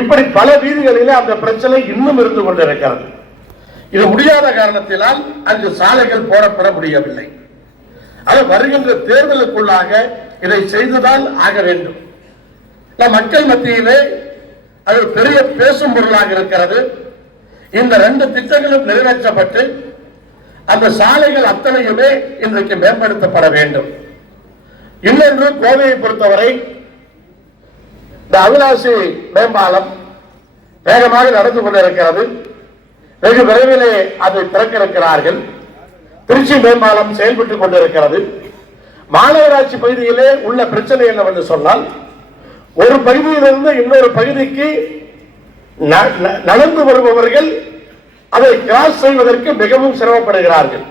இப்படி பல வீதிகளிலே அந்த பிரச்சனை இன்னும் இருந்து கொண்டிருக்கிறது. இது முடியாத காரணத்தினால் அங்கு சாலைகள் போடப்பட முடியவில்லை. அது வருகின்ற தேர்தலுக்குள்ளாக இதை செய்துதான் ஆக வேண்டும். மக்கள் மத்தியிலே அது பெரிய பேசும் பொருளாக இருக்கிறது. இந்த ரெண்டு திட்டங்களும் நிறைவேற்றப்பட்டு அந்த சாலைகள் அத்தனையுமே இன்றைக்கு மேம்படுத்தப்பட வேண்டும். இன்னொன்று கோவையை பொறுத்தவரை இந்த அவிநாசி மேம்பாலம் வேகமாக நடந்து கொண்டிருக்கிறது. வெகு விரைவிலே அதை திறக்கிருக்கிறார்கள் திருச்சி மேம்பாலம் செயல்பட்டுக் கொண்டிருக்கிறது. மாநகராட்சி பகுதியிலே உள்ள பிரச்சனை என்னவென்று சொன்னால் ஒரு பகுதியிலிருந்து இன்னொரு பகுதிக்கு ந- ந- நடந்து வருபவர்கள் அதை கிராஸ் செய்வதற்கு மிகவும் சிரமப்படுகிறார்கள்.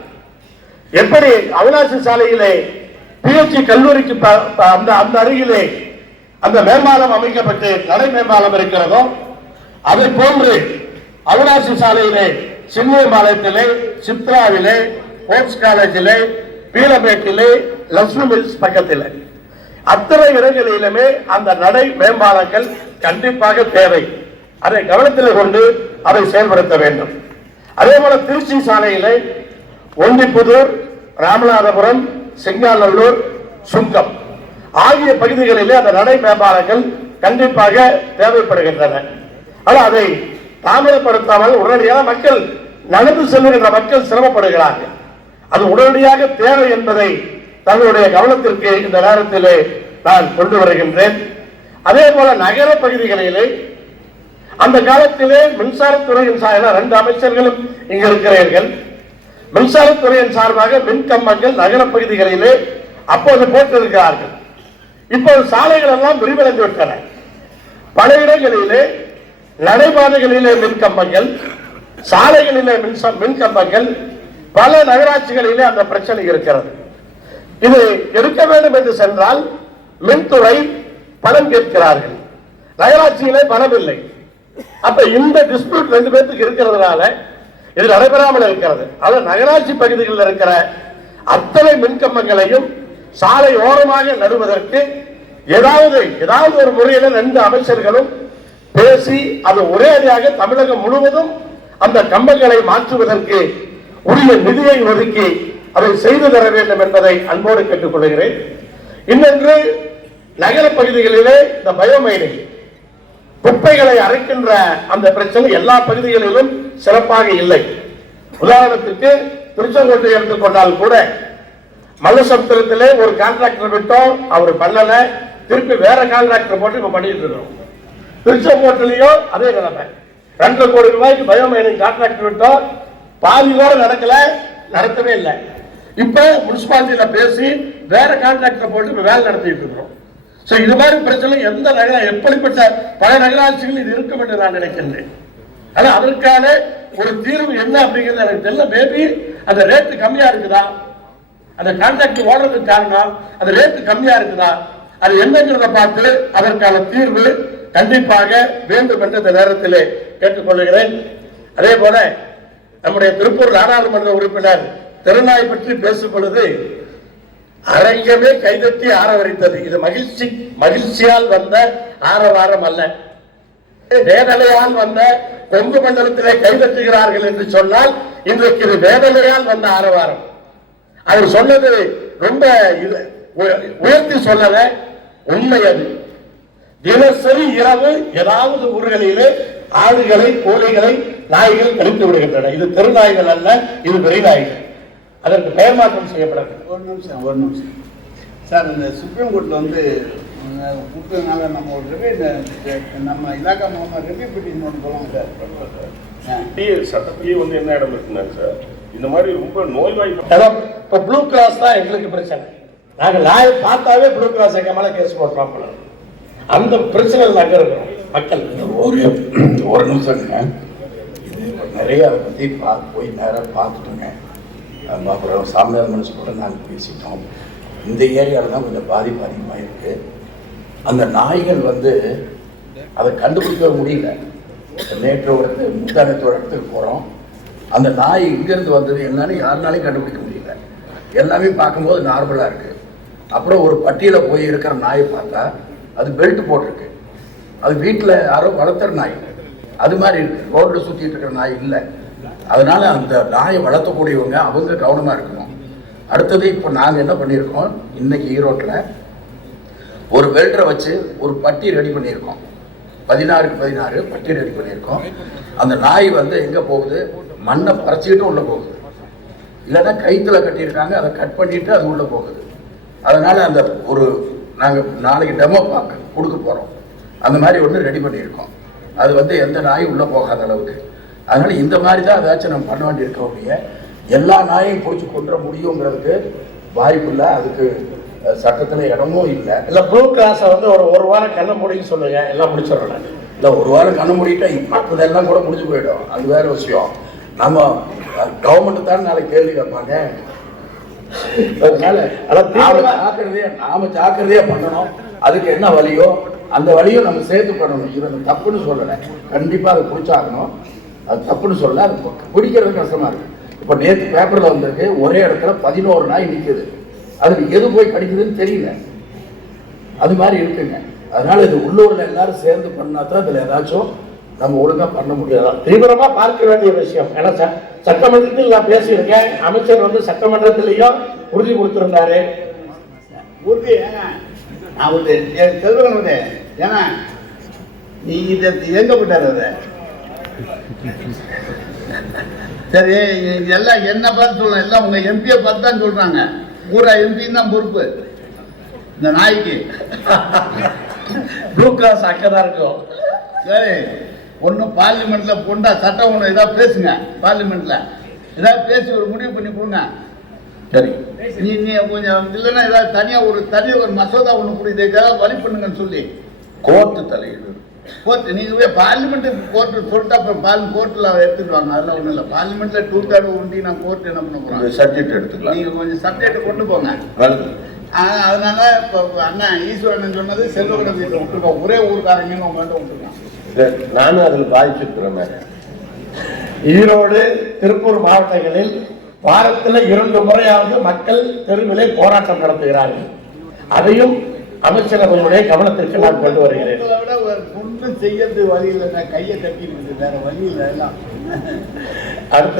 எப்படி அவிநாசி சாலையிலே பிஎச்சி கல்லூரிக்கு ப- அந்த அந்த அருகிலே அந்த மேம்பாலம் அமைக்கப்பட்டு நடை மேம்பாலம் இருக்கிறதோ அதை போன்று அவினாசி சாலையிலே சின்னியம்பாளையத்திலே சித்ராவிலே போர்ட்ஸ் காலேஜிலே பீலமேட்டிலே லட்சுமி மில்ஸ் பக்கத்தில். அத்தனை இடங்களிலுமே அந்த நடை மேம்பாலங்கள் கண்டிப்பாக தேவை. அதை கவனத்தில் கொண்டு அதை செயல்படுத்த வேண்டும். அதே போல திருச்சி சாலையிலே ஒண்டிப்புதூர் ராமநாதபுரம் சிங்காநல்லூர் சுங்கம். ஆகிய பகுதிகளிலே அந்த நடை மேம்பாலங்கள் கண்டிப்பாக தேவைப்படுகின்றன. ஆனால் அதை தாமதப்படுத்தாமல் உடனடியாக மக்கள் நடந்து செல்லுகின்ற மக்கள் சிரமப்படுகிறார்கள். அது உடனடியாக தேவை என்பதை தங்களுடைய கவனத்திற்கு இந்த நேரத்திலே நான் கொண்டு வருகின்றேன். அதே போல நகர பகுதிகளிலே அந்த காலத்திலே மின்சாரத்துறையின் சார்பாக ரெண்டு அமைச்சர்களும் இங்கு இருக்கிறீர்கள். மின்சாரத்துறையின் சார்பாக மின் கம்பங்கள் நகர பகுதிகளிலே அப்போது போட்டிருக்கிறார்கள். இப்போது சாலைகள் எல்லாம் விரிவடைந்து விட்டன பல இடங்களிலே நடைபாதைகளிலே மின் கம்பங்கள் சாலைகளிலே மின்சம் மின் கம்பங்கள் பல நகராட்சிகளிலே அந்த பிரச்சனை இருக்கிறது. இது எடுக்க வேண்டும் என்று சென்றால் மின்துறை பணம் கேட்கிறார்கள். நகராட்சியிலே பணம் இல்லை. அப்ப இந்த டிஸ்பியூட் ரெண்டு பேர்த்துக்கு இருக்கிறதுனால இது நடைபெறாமல் இருக்கிறது. அது நகராட்சி பகுதிகளில் இருக்கிற அத்தனை மின்கம்பங்களையும் சாலை ஓரமாக நடுவதற்கு ஏதாவது ஏதாவது ஒரு முறையில் ரெண்டு அமைச்சர்களும் பேசி அது ஒரே அடியாக தமிழகம் முழுவதும் அந்த கம்பங்களை மாற்றுவதற்கு உரிய நிதியை ஒதுக்கி அதை செய்து தர வேண்டும் என்பதை அன்போடு கேட்டுக்கொள்கிறேன் இன்னொன்று நகர பகுதிகளிலே இந்த பயோமைனிங் குப்பைகளை அரைக்கின்ற அந்த பிரச்சனை எல்லா பகுதிகளிலும் சிறப்பாக இல்லை. உதாரணத்துக்கு திருச்செங்கோட்டை எடுத்துக்கொண்டால் கூட மல்லசமுத்திரத்திலே ஒரு கான்ட்ராக்டர் விட்டோம் அவர் பண்ணல. திருப்பி வேற கான்ட்ராக்டர் போட்டு இப்ப பண்ணிட்டு இருக்கிறோம் திருச்செங்கோட்டிலையும் அதே நிலைமை. ரெண்டு கோடி ரூபாய்க்கு பயோமைனிங் கான்ட்ராக்டர் விட்டோம். பாதி கூட நடக்கல நடத்தவே இல்லை. இப்ப முனிசிபாலிட்டியில பேசி வேற கான்ட்ராக்டர் போட்டு இப்ப வேலை நடத்திட்டு இருக்கிறோம். சோ இது மாதிரி பிரச்சனை எந்த நகர எப்படிப்பட்ட பல நகராட்சிகள் இது இருக்கும் என்று நான் நினைக்கின்றேன். ஆனா அதற்கான ஒரு தீர்வு என்ன அப்படிங்கிறது எனக்கு தெரியல. மேபி அந்த ரேட்டு கம்மியா இருக்குதா? அந்த டிரான்சாக்ஷன் ஓடுறதுக்கு காரணம் அந்த ரேட்டு கம்மியா இருக்குதா? அது என்னங்கிறத பார்த்து அதற்கான தீர்வு கண்டிப்பாக வேண்டும் என்று இந்த நேரத்திலே கேட்டுக்கொள்கிறேன். அதே போல நம்முடைய திருப்பூர் நாடாளுமன்ற உறுப்பினர் திருநாய் பற்றி பேசும் பொழுது அரங்கமே கைதட்டி ஆரவரித்தது. இது மகிழ்ச்சி மகிழ்ச்சியால் வந்த ஆரவாரம் அல்ல. வேதனையால் வந்த கொங்கு மண்டலத்திலே கைதட்டுகிறார்கள் என்று சொன்னால் இன்றைக்கு இது வேதனையால் வந்த ஆரவாரம். அவர் சொன்னது ரொம்ப உயர்த்தி சொல்லல உண்மை அது தினசரி இரவு ஏதாவது ஊர்களிலே ஆடுகளை கோழிகளை நாய்கள் கழித்து விடுகின்றன. இது தெருநாய்கள் அல்ல இது வெறிநாய்கள் அதற்கு பெயர் மாற்றம் செய்யப்படவில்லை. ஒரு நிமிஷம் ஒரு நிமிஷம். சார் இந்த சுப்ரீம் கோர்ட்டில் வந்து கொடுத்ததுனால நம்ம ஒரு ரிவ்யூ நம்ம இலாக்கா மூலமாக ரிவ்யூ பெட்டிஷன் ஒன்று போகலாம் சார். சட்டப்படியே வந்து என்ன இடம் இருக்குன்னா சார்? இந்த மாதிரி ரொம்ப நோய்வாய்ப்பட்ட அதான் இப்ப ப்ளூ கிராஸ் தான் எங்களுக்கு பிரச்சனை. நாங்க நாயை பார்த்தாவே ப்ளூ கிராஸ் எங்க மேல கேஸ் போடுறோம். அந்த பிரச்சனையில் நாங்க இருக்கிறோம் மக்கள். ஒரு ஒரு நிமிஷங்க இது நிறைய அதை பற்றி பா போய் நேராக பார்த்துட்டோங்க. அப்புறம் சாமியார் மனசு கூட நாங்கள் பேசிட்டோம். இந்த ஏரியாவில் தான் கொஞ்சம் பாதிப்பு அதிகமாக இருக்குது அந்த நாய்கள் வந்து அதை கண்டுபிடிக்க முடியல. நேற்று ஒரு இடத்து முந்தானத்து ஒரு இடத்துக்கு போகிறோம் அந்த நாய் இங்கேருந்து வந்தது என்னன்னு யாருனாலையும் கண்டுபிடிக்க முடியல. எல்லாமே பார்க்கும்போது நார்மலாக இருக்குது அப்புறம் ஒரு பட்டியில் போய் இருக்கிற நாயை பார்த்தா அது பெல்ட் போட்டிருக்கு. அது வீட்டில் யாரோ வளர்த்துற நாய். அது மாதிரி இருக்குது ரோட்டில் சுற்றிட்டு இருக்கிற நாய் இல்லை. அதனால் அந்த நாயை வளர்த்தக்கூடியவங்க அவங்க கவனமாக இருக்கணும். அடுத்தது இப்போ நாங்கள் என்ன பண்ணியிருக்கோம்? இன்னைக்கு ஈரோட்டில் ஒரு வெல்டரை வச்சு ஒரு பட்டி ரெடி பண்ணியிருக்கோம். பதினாறுக்கு பதினாறு பட்டி ரெடி பண்ணியிருக்கோம். அந்த நாய் வந்து எங்கே போகுது? மண்ணை பறச்சிக்கிட்டு உள்ளே போகுது. இல்லைன்னா கைத்தில் கட்டியிருக்காங்க அதை கட் பண்ணிட்டு அது உள்ளே போகுது. அதனால் அந்த ஒரு நாங்கள் நாளைக்கு டெமோ பார்க்க கொடுக்க போகிறோம் அந்த மாதிரி ஒன்று ரெடி பண்ணியிருக்கோம். அது வந்து எந்த நாயும் உள்ளே போகாத அளவுக்கு. அதனால் இந்த மாதிரி தான் ஏதாச்சும் நம்ம பண்ண வேண்டியிருக்க எல்லா நாயையும் பிடிச்சி கொண்டுற முடியுங்கிறதுக்கு வாய்ப்பு இல்லை. அதுக்கு சட்டத்துல இடமும் இல்லை. இல்ல ப்ளூ கிராஸை வந்து ஒரு ஒரு வாரம் கண்ண முடிக்க சொல்லுங்க எல்லாம் முடிச்சிடறோம் நான். இல்லை ஒரு வாரம் கண்ணு மூடிட்டா மற்றதெல்லாம் கூட முடிஞ்சு போயிடும். அது வேற விஷயம். நம்ம கவர்மெண்ட் தான் நாளைக்கு கேள்வி கேட்பாங்க. அதனால ஜாக்கிரதையா நாம ஜாக்கிரதையா பண்ணணும். அதுக்கு என்ன வழியோ அந்த வழியும் நம்ம சேர்த்து பண்ணணும். இதை தப்புன்னு சொல்லலை. கண்டிப்பா அதை பிடிச்சாகணும். அது தப்புன்னு சொல்ல அது பிடிக்கிறது கஷ்டமா இருக்கு. இப்போ நேற்று பேப்பர்ல வந்திருக்கு. ஒரே இடத்துல பதினோரு நாய் நிக்குது. அதுக்கு எது போய் கிடைக்குதுன்னு தெரியல. அது மாதிரி இருக்குங்க. அதனால இது உள்ளூரில் எல்லாரும் சேர்ந்து பண்ணா தான் இதில் ஏதாச்சும் நம்ம ஒழுங்காக பண்ண முடியாது தீவிரமாக பார்க்க வேண்டிய விஷயம். ஏன்னா ச- சட்டமன்றத்தில் நான் பேசியிருக்கேன். அமைச்சர் வந்து சட்டமன்றத்திலையும் உறுதி கொடுத்துருந்தாரு. உறுதி ஏங்க. நான் ஒரு என் வந்து நீ இதை எங்க அதை? சரி இது எல்லாம் என்ன பார்த்து சொல்லலாம் எல்லாம் உங்கள் எம்பியை பார்த்து தான் சொல்கிறாங்க பூரா எம்பியும் தான் பொறுப்பு. இந்த நாய்க்கு. ப்ளூ கிராஸ் அக்கதான் இருக்கும். சரி ஒன்று பார்லிமெண்ட்ல பொண்டா சட்டம் ஒன்று ஏதாவது பேசுங்க பார்லிமெண்ட்ல ஏதாவது பேசி ஒரு முடிவு பண்ணி கொடுங்க. சரி. நீ நீ கொஞ்சம் இல்லைன்னா ஏதாவது தனியாக ஒரு தனி ஒரு மசோதா ஒன்று கொடுத்து ஏதாவது வழி பண்ணுங்கன்னு சொல்லி. கோர்ட்டு தலையீடு. கோர்ட் நீங்கள் போய் பார்லிமெண்ட் கோர்ட்டு சொல்லிட்டு அப்புறம் பார்லி கோர்ட்டில் எடுத்துட்டு வாங்க. அதெல்லாம் ஒன்றும் இல்லை. பார்லிமெண்ட்டில் டூ தேர்ட் ஒண்டி நான் கோர்ட் என்ன பண்ண போகிறேன் சப்ஜெக்ட் எடுத்துக்கலாம். நீங்கள் கொஞ்சம் சப்ஜெக்ட் கொண்டு போங்க. அதனால இப்போ அண்ணன் ஈஸ்வரன் சொன்னது செல்வகண வீட்டில் விட்டுருக்கோம் ஒரே ஊருக்காரங்கன்னு உங்கள்கிட்ட விட்டுருக்கோம் நானும் அதில் பாதிச்சிருக்கிறேன் ஈரோடு திருப்பூர் மாவட்டங்களில் வாரத்தில் இரண்டு முறையாவது மக்கள் தெருவிலே போராட்டம் நடத்துகிறார்கள். அதையும் அமைச்சர் அவர்களுடைய கவனத்திற்கு நான் கொண்டு வருகிறேன். ஒன்றும் செய்யறது வழி இல்லை நான் கையை கட்டிட்டு வேற வழி இல்லை அடுத்த